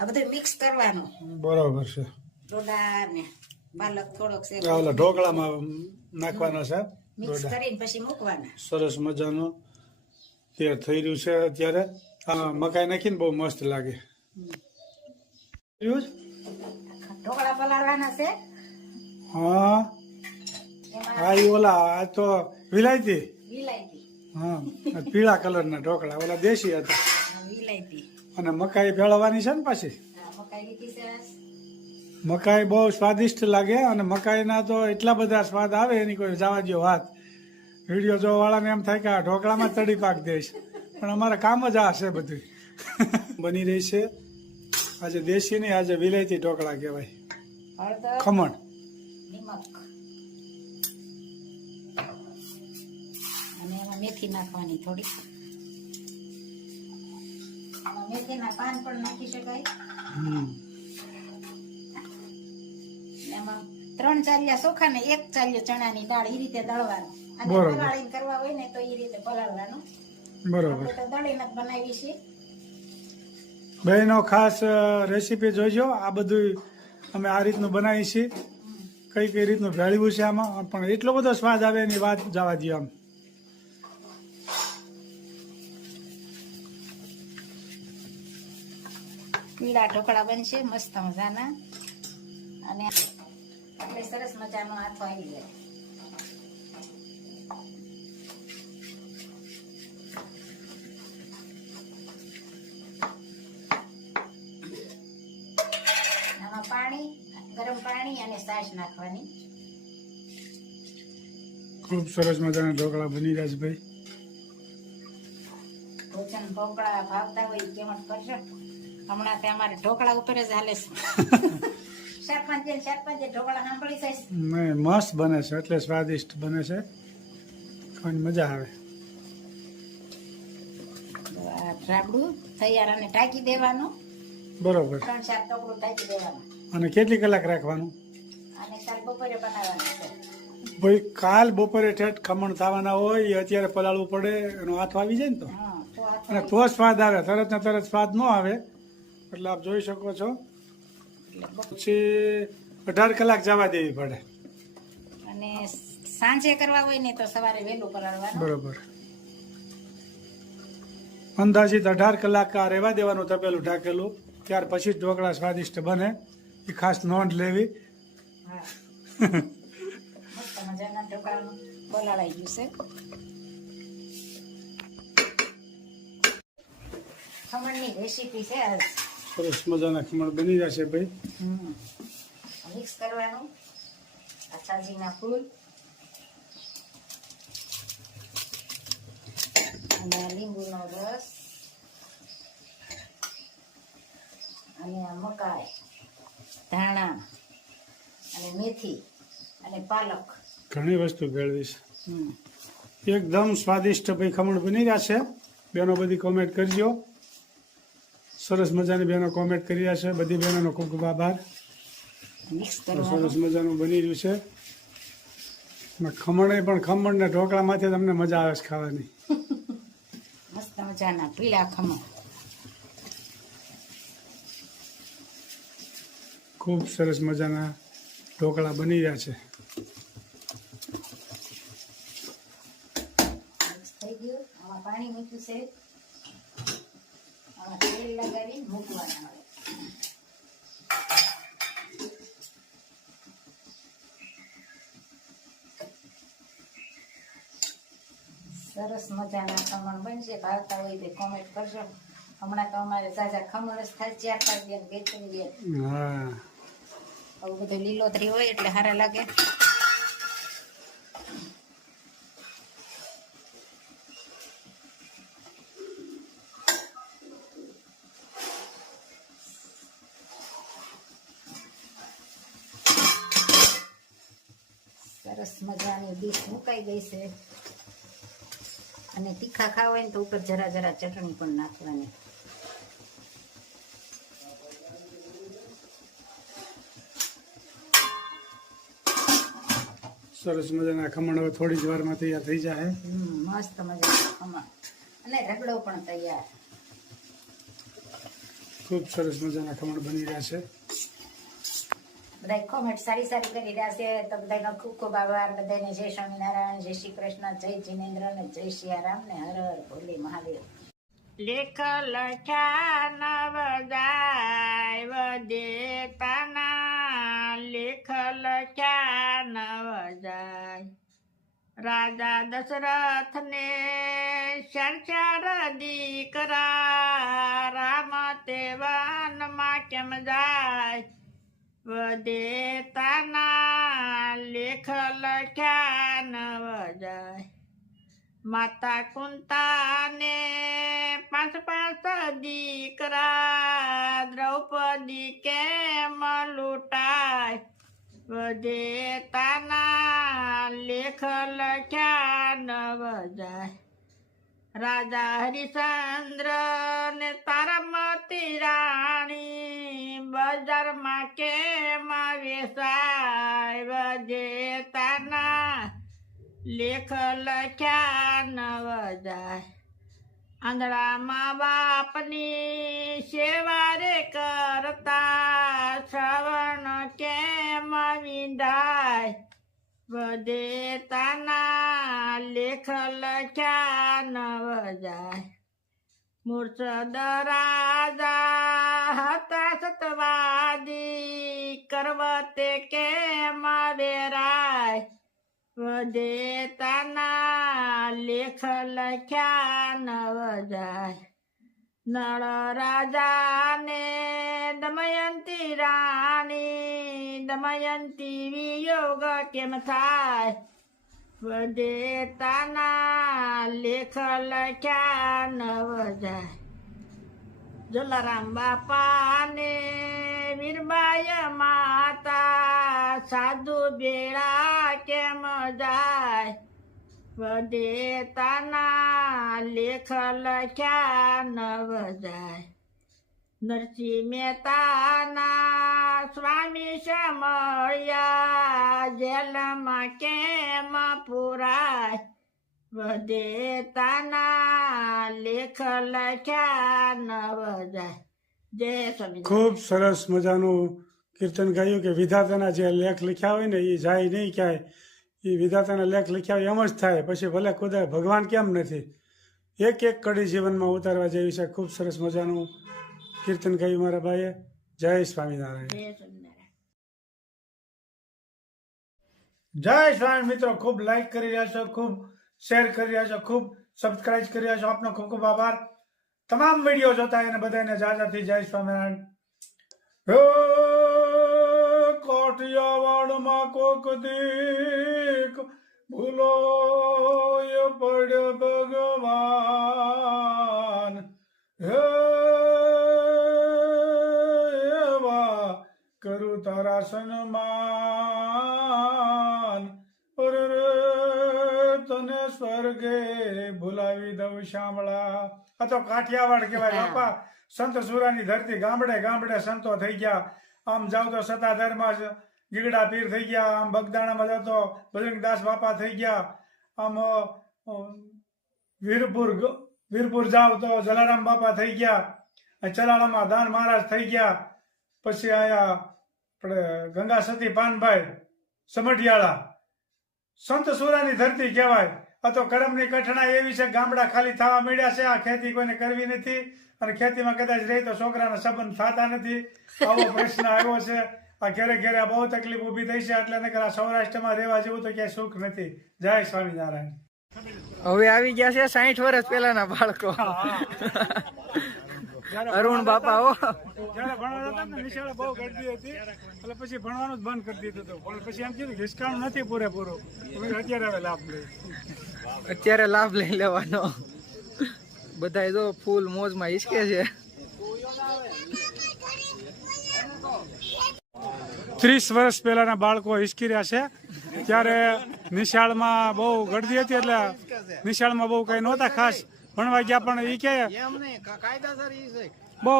આ બધું મિક્સ કરવાનું. બરોબર છે. ડોડા ને પાલક થોડોક છે ઓલા ઢોકળામાં નાખવાનો છે. મિક્સ કરીને પછી મૂકવાના. સરસ મજાનો તૈયાર થઈ રહ્યું છે અત્યારે. આ મકાઈ નાખીને બહુ મસ્ત લાગે. ઢોકળા પલાળવાના છે. હા હા ઈ ઓલા આ તો વિલાયતી. વિલાયતી. હા પીળા કલરના ઢોકળા ઓલા દેશી હતા. વિલાયતી. અને મકાઈ ભેળવવાની છે ને પાછી. મકાઈ લીધી છે. મકાઈ બહુ સ્વાદિષ્ટ લાગે અને મકાઈના તો એટલા બધા સ્વાદ આવે એની કોઈ જવા દો વાત. વિડીયો જોવા વાળાને એમ થાય કે આ ઢોકળામાં તડી પાક દઈશ, પણ અમારે કામ જ આ છે બધું. બની રહી છે આજે દેશી નહીં, આજે વિલાયતી ઢોકળા કહેવાય. હળદર, ખમણ, નિમક અને એમાં મેથી નાખવાની થોડી. આમાં મેથીના પાન પણ નાખી શકાય. એમાં 3 ચાલિયા ચોખા ને 1 ચાલિયો ચણાની દાળ એ રીતે દળવાનું. અને પલાળીને કરવા હોય ને તો એ રીતે પલાળવાનું. બરોબર. તો દળીને જ બનાવી છે. બહેનો ખાસ રેસીપી જોઈજો. આ બધું અમે આ રીતનું બનાવી છીએ. કઈ કઈ રીતનું ભેળવ્યું છે આમાં, પણ એટલો બધો સ્વાદ આવે એની વાત જવા દો. આમ પીળા ઢોકળા બનશે મસ્ત મજાના. અને એટલે સરસ મજાનો હાથો આવી જાય. આમાં પાણી, ગરમ પાણી અને છાશ નાખવાની. ખૂબ સરસ મજાના ઢોકળા બની રહ્યા છે ભાઈ. ભોજન ઢોકળા ભાવતા હોય કેમ કરશો. હમણાં તે અમારે ઢોકળા ઉપર જ હાલે છે. 4-5 ઢોકળા સાંભળી જાય. મસ્ત બને છે, એટલે સ્વાદિષ્ટ બને છે, ખાવાની મજા આવે. આ રાબડું તૈયાર અને ઢાંકી દેવાનું. બરોબર. 3-4 ટોકરું ઢાંકી દેવાનું. અને કેટલી કલાક રાખવાનું? અને કાલ બપોરે બનાવવાનું છે. ભાઈ કાલ બપોરે ઠેઠ ખમણ થવાના હોય, એ અત્યારે પલાળવું પડે, એનો હાથ આવી જાય ને તો. અને તો સ્વાદ આવે, તરત ને તરત સ્વાદ ન આવે. એટલે આપ જોઈ શકો છો. પછી 18 કલાક જવા દેવી પડે. અને સાંજે કરવા હોય ને તો સવારે વહેલું પલાળવાનું. બરોબર. અંદાજિત 18 કલાક આ રહેવા દેવાનું તપેલું ઢાકેલું. ત્યાર પછી જ ઢોકળા સ્વાદિષ્ટ બને, એ ખાસ નોંધ લેવી. હા મસ્ત મજાના ઢોકળાનું પલાળાઈ ગયું છે. ખમણની રેસીપી છે. સરસ મજાના ખમણ બની જશે ભાઈ. મિક્સ કરવાનું. આ સાજીના ફૂલ અને લીંબુનો રસ અને આ મકાઈ, ધાણા અને મેથી અને પાલક. ઘણી વસ્તુ ભેળવીશ. એકદમ સ્વાદિષ્ટ ભાઈ ખમણ બની રહ્યા છે. બેનો બધી કોમેન્ટ કરજો. સરસ મજાની બહેનો કોમેન્ટ કરી રહ્યા છે. બધી બહેનોનો ખૂબ ખૂબ આભાર. સરસ મજાનું બની રહ્યું છે. ખમણ પણ ખમણ ને ઢોકળામાંથી તમને મજા આવે છે ખાવાની. મસ્ત મજાના પીળા ખમણ. ખૂબ સરસ મજાના ઢોકળા બની રહ્યા છે. થઈ ગયું. આમાં પાણી મૂક્યું છે. આમાં તેલ લગાવી મૂકવાના. સરસ મજાના ખમણ બનશે. ભાવતા હોય તો કોમેન્ટ કરજો. હમણાં તો અમારે તાજા ખમણ જ થાય. 4-5 બેન, 2-3 બેન. હા આવું બધું લીલોતરી હોય એટલે સારા લાગે. સરસ મજાની ડીશ મુકાઈ ગઈ છે. અને તીખા ખાવા હોય ને તો ઉપર જરા જરા ચટણી પણ નાખવાની. સરસ મજાના ખમણ હવે થોડી જ વારમાં તૈયાર થઈ જાય. મસ્ત મજાના ખમણ અને રગડો પણ તૈયાર. ખૂબ સરસ મજાના ખમણ બની રહ્યા છે. બધા કોમેન્ટ સારી સારી કરી રહ્યા છે તો બધાનો ખૂબ ખૂબ આભાર. બધાને જય સ્વામિનારાયણ, જય શ્રી કૃષ્ણ, જય જિનેન્દ્ર ને જય સિયારામ ને હર હર ભોલે મહાદેવ. લેખ લખ્યા નવ જાય વદેતાના, લેખ લખ્યા નવ જાય. રાજા દશરથ ને ચાર દીકરા, રામ તે વનમાં કેમ જાય વદેતાના, લેખ લખ્યા નવ જાય. માતા કુંતાને પાંચ દીકરા, દ્રૌપદી કેમ લૂંટાય વદેતાના, લેખ લખ્યા નવ જાય. રાજા હરિશ્ચંદ્ર ને તારામતી રાણી, બજારમાં કેમ વેચાય વદેતાના, લેખ લખ્યા નવ જાય. આંધળામાં બાપની સેવા રે કરતા, શ્રવણ કેમ વિંધાય વદેતાના, લેખ લખ્યા નવ જાય. મૂર્છદ રાજા હતા સતવાદી, કરવતે કેમ વેરાય વદેતાના, લેખ લખ્યા નવ જાય. નળ રાજાને દમયંતી રાણી, દમયંતી વિયોગ કેમ થાય વદેતાના, લેખ લખ્યા નવ જાય. જલારામ બાપાને મીરબાઈ માતા, સાધુ બેડા કેમ જાય વદેતાના, લેખ લખ્યા નવ જાય. નરસિંહ મહેતાના સ્વામી સમળ્યા, જેલમાં કેમ પુરાય વદેતાના, લેખ લખ્યા નવ જાય. જય સ્વામી. ખૂબ સરસ મજાનું કીર્તન ગાયું કે વિધાતાના જે લેખ લખ્યા હોય ને એ જાય નહીં ક્યાંય. એ વિધાતાના લેખ લખ્યા હોય એમ જ થાય, પછી ભલે ખુદા ભગવાન કેમ નથી. એક એક કડી જીવનમાં ઉતારવા જેવી છે. ખૂબ સરસ મજાનું કીર્તન ગાયું મારા ભાઈએ. જય સ્વામિનારાયણ. જય સ્વામિનારાયણ. જય સ્વામી મિત્રો, ખૂબ લાઈક કરી રહ્યા છો, ખૂબ શેર કરી રહ્યા છો, ખૂબ સબસ્ક્રાઇબ કરી રહ્યા છો. આપનો ખૂબ ખૂબ આભાર. તમામ વિડીયો જોતા એને બધાને જાજાથી જય સ્વામિનારાયણ. કાઠિયાવાડમાં કોક દીક ભૂલો એ પડ્યો ભગવાન, હે એવા કરું તારા સન્માન, તને સ્વર્ગે ભૂલાવી દઉં શામળા. આ તો કાઠિયાવાડ કહેવાય બાપા. સંત સુરાની ધરતી. ગામડે ગામડે સંતો થઈ ગયા. આમ જાવ તો સત્તાધારમાં ગીગડા પીર થઈ ગયા, આમ બગદાણામાં જાવ તો બજરંગદાસ બાપા થઈ ગયા, આમ વીરપુર જાવ તો જલારામ બાપા થઈ ગયા, ચલાળામાં દાન મહારાજ થઈ ગયા, પછી આયા આપણે ગંગા સતી પાનભાઈ સમઢિયાળા. સંત સુરાની ધરતી કહેવાય. આ તો કરમની કઠણા એવી છે, ગામડા ખાલી થવા મળ્યા છે. આ ખેતી કોઈને કરવી નથી, અને ખેતીમાં કદાચ રહી તો છોકરાના સંબંધ થતા નથી. આવો પ્રશ્ન આવ્યો છે. આ ઘેરે ઘેરે બહુ તકલીફ ઊભી થઈ છે. એટલે નકર આ સૌરાષ્ટ્રમાં રહેવા જેવું તો ક્યાંય સુખ નથી. જય સ્વામિનારાયણ. હવે આવી ગયા છે 60 વર્ષ પહેલાના બાળકો. અરુણ બાપા હો. જયારે ભણવા હતા ને નિશાળે બહુ ગરદી હતી, એટલે પછી ભણવાનું જ બંધ કરી દીધું હતું. પણ પછી એમ કીધું ડિસ્કાઉન્ટ નથી પૂરેપૂરું, અત્યારે હવે લાભ લઈ. અત્યારે લાભ લઈ લેવાનો. બધા જો ફૂલ મોજમાં હિસકે છે. 30 વર્ષ પહેલાના બાળકો હિસકી રહ્યા છે. ત્યારે નિશાળમાં બહુ ગરદી હતી, એટલે નિશાળમાં બહુ કઈ નહોતા ખાસ ભણવા ગયા. પણ એ કે બહુ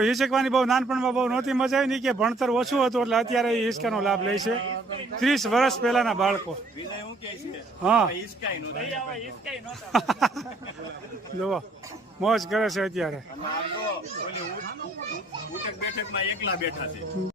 હિંચકવાની બહુ નાનપણમાં બહુ નહોતી મજા આવી ને કે ભણતર ઓછું હતું એટલે અત્યારે એ હિંચકાનો લાભ લે છે 30 વર્ષ પહેલાના બાળકો હા જુઓ મોજ કરે છે અત્યારે બેઠકમાં એકલા બેઠા છે